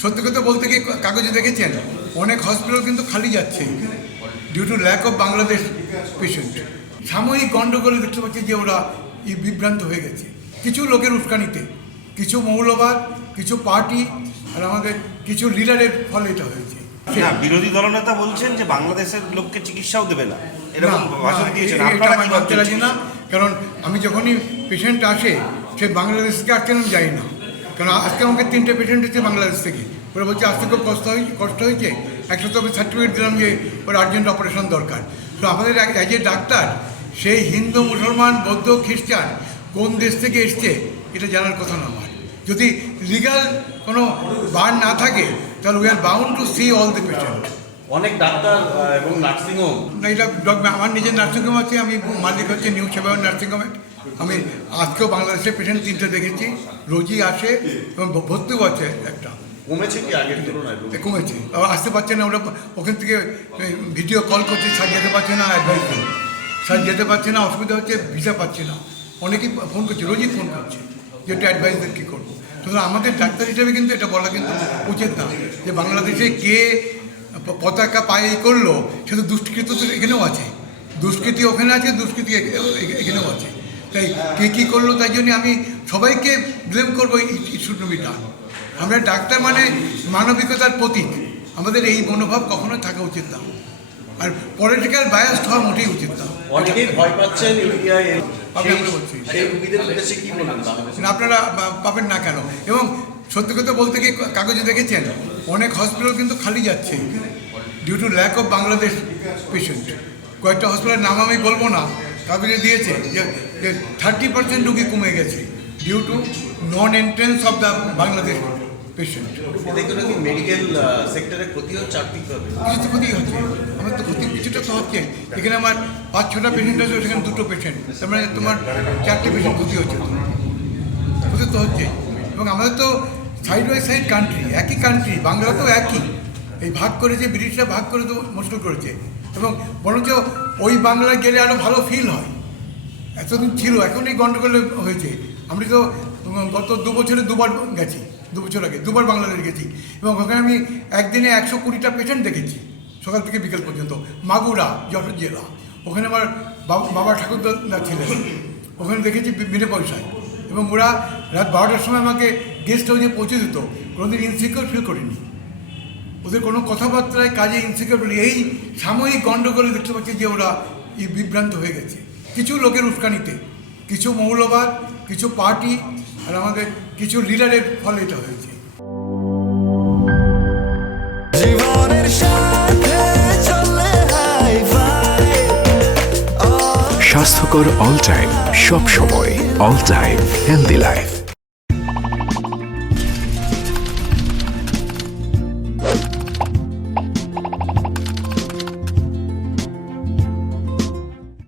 সত্যি কথা বলতে গিয়ে কাগজে দেখেছেন অনেক হসপিটাল কিন্তু খালি যাচ্ছে due to lack of Bangladesh patient. সাময়িক গণ্ডগোলে দেখতে পাচ্ছি যে ওরা বিভ্রান্ত হয়ে গেছে কিছু লোকের উস্কানিতে, কিছু মৌলবাদ, কিছু পার্টি আর আমাদের কিছু লিডারের ফলে এটা হয়েছে। বিরোধী দলনেতা বলছেন যে বাংলাদেশের লোককে চিকিৎসাও দেবে না, এরকম ভাষণ দিয়েছেন। এটা আমি ভাবতে রাজি না, কারণ আমি যখনই পেশেন্ট আসে সে বাংলাদেশকে আজকে আমি যাই না, কারণ আজকে আমাকে 3টে পেশেন্ট এসেছে বাংলাদেশ থেকে। ওরা বলছে আসতে খুব কষ্ট হয়েছে, একটা তো আমি সার্টিফিকেট দিলাম যে ওর আর্জেন্ট অপারেশন দরকার। তো আমাদের অ্যাজ এ ডাক্তার সেই হিন্দু, মুসলমান, বৌদ্ধ, খ্রিস্টান কোন দেশ থেকে এসছে এটা জানার কথা না আমার। যদি লিগাল কোনো বার না থাকে তাহলে we are bound to see all the patient. অনেক ডাক্তার এবং নার্সিংহোম, না এটা আমার নিজের নার্সিংহোম আছে, আমি মালিক হচ্ছে নিউ সেবায়ন নার্সিংহোমের। আমি আজকেও বাংলাদেশের পেশেন্ট 3টে দেখেছি, রোজই আসে এবং ভর্তিও আছে একটা। কমেছে কি আগের তুলনায়? কমেছে, আবার আসতে পারছে না, ওরা ওখান থেকে ভিডিও কল করছে, স্যার যেতে পারছে না, অ্যাডভাইস দিন, স্যার যেতে পারছে না, অসুবিধা হচ্ছে, ভিসা পাচ্ছে না। অনেকেই ফোন করছে, রোজই ফোন করছে যে একটু অ্যাডভাইস দেন কী করবো। সুতরাং আমাদের ডাক্তার হিসেবে কিন্তু এটা বলা কিন্তু উচিত না যে বাংলাদেশে কে পতাকা পায়ে করলো, সে তো দুষ্কৃত তো এখানেও আছে, দুষ্কৃতি ওখানে আছে, দুষ্কৃতি এখানেও আছে। তাই কে কী করলো তাই জন্য আমি সবাইকে ব্লেম করবো, it should not be done. আমরা ডাক্তার মানে মানবিকতার প্রতীক, আমাদের এই মনোভাব কখনো থাকা উচিত না, আর পলিটিক্যাল বায়াসড হওয়া মোটেই উচিত না। অনেকেই ভয় পাচ্ছেন ইউটিআই, আমরা বলছি সেই রোগীদের উদ্দেশ্যে কি বলবেন? আপনারা পাবেন না কেন? এবং সত্যি কথা বলতে গিয়ে কাগজে দেখেছেন অনেক হসপিটাল কিন্তু খালি যাচ্ছে due to lack of Bangladesh patient. কয়েকটা হসপিটালের নাম আমি বলবো না, কাগজে দিয়েছে যে 30% রুগী কমে গেছে due to non entrance of the Bangladesh patient. এতে করে কি মেডিকেল সেক্টরে ক্ষতি হচ্ছে আর্থিকভাবে? কিছু তো ক্ষতি হচ্ছে, আমার তো ক্ষতি কিছুটা তো হচ্ছে। এখানে আমার 5-6টা পেশেন্ট আছে, সেখানে 2টো পেশেন্ট, তার মানে তোমার 4টে পেশেন্ট ক্ষতি হচ্ছে, ক্ষতি তো হচ্ছে। এবং আমাদের তো সাইড বাই সাইড কান্ট্রি, একই কান্ট্রি, বাংলা তো একই, এই ভাগ করেছে ব্রিটিশরা, ভাগ করে তো মুশকিল করেছে। এবং বরঞ্চ ওই বাংলায় গেলে আরও ভালো ফিল হয়, এতদিন ছিল, এখন এই গণ্ডগোল হয়েছে। আমি তো গত 2 বছরে 2বার গেছি, 2 বছর আগে 2বার বাংলাদেশ গেছি, এবং ওখানে আমি একদিনে 120টা পেশেন্ট দেখেছি সকাল থেকে বিকেল পর্যন্ত। মাগুরা, যশোর জেলা, ওখানে আমার বাবা ঠাকুরদা ছিলেন, ওখানে দেখেছি বিনা পয়সায়। এবং ওরা রাত 12টার সময় আমাকে গেস্ট হাউসে পৌঁছে দিত, কোনোদিন ইনসিকিউর ফিল করিনি। ওদের কোনো কথাবার্তায় কাজে ইনসিকিউর বলি, এই সাময়িক গণ্ডগোলে দেখতে পাচ্ছি যে ওরা বিভ্রান্ত হয়ে গেছে কিছু লোকের উস্কানিতে, কিছু মৌলবাদ, কিছু পার্টি আর আমাদের কিছু লিডারের ফলে এটা হয়েছে। স্বাস্থ্যকর অল টাইম, সব সময় অল টাইম হেলদি লাইফ।